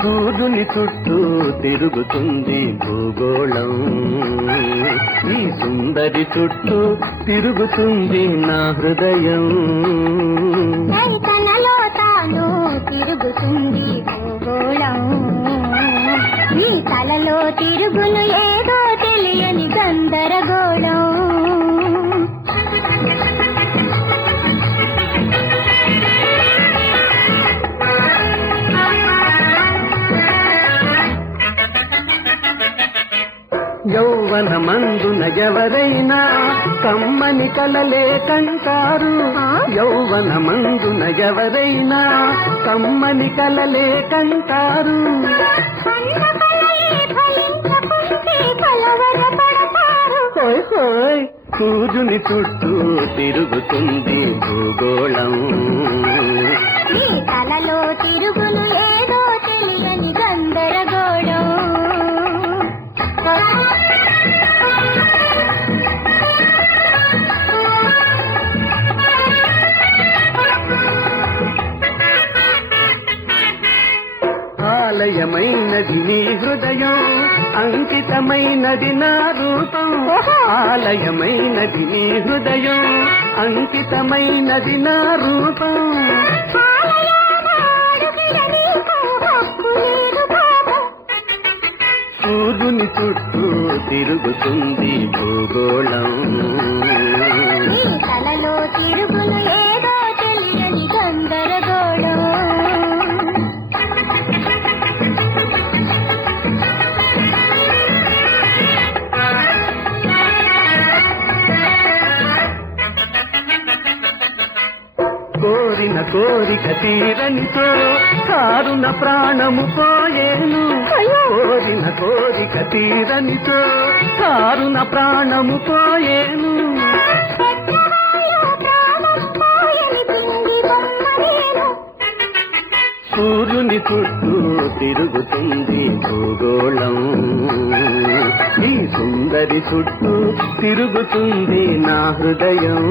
సూర్యుని చుట్టూ తిరుగుతుంది భూగోళం, ఈ సుందరి చుట్టూ తిరుగుతుంది నా హృదయం. తనలో తాను తిరుగుతుంది భూగోళం, ఈ తలలో తిరుగును ఏదో తెలియని గందరగోళం. యౌవనమందున ఎవరైనా కమ్మని కలలే కంటారు, యౌవనమందున ఎవరైనా కమ్మని కలలే కంటారు. హోయ్ హోయ్ సూర్యుని చుట్టూ తిరుగుతుంది భూగోళం, ఈ తలలో తిరుగును ఏదో తెలియని గందరగోళం. ఆలయమైనది నీ హృదయం, అంకితమైనది నా రూపం. ఆలయమైనది నీ హృదయం, అంకితమైనది నా రూపం. సూర్యుని చుట్టూ తిరుగుతుంది భూగోళం, తలలో తిరుగును ఏదో తెలియని గందరగోళం. కోరిన కోరిక తీరనితో కారున ప్రాణము పోయేను, కోరిన కోరిక తీరనితో కారున ప్రాణము పోయేను. సూర్యుని చుట్టూ తిరుగుతుంది భూగోళం, ఈ సుందరి చుట్టూ తిరుగుతుంది నా హృదయం.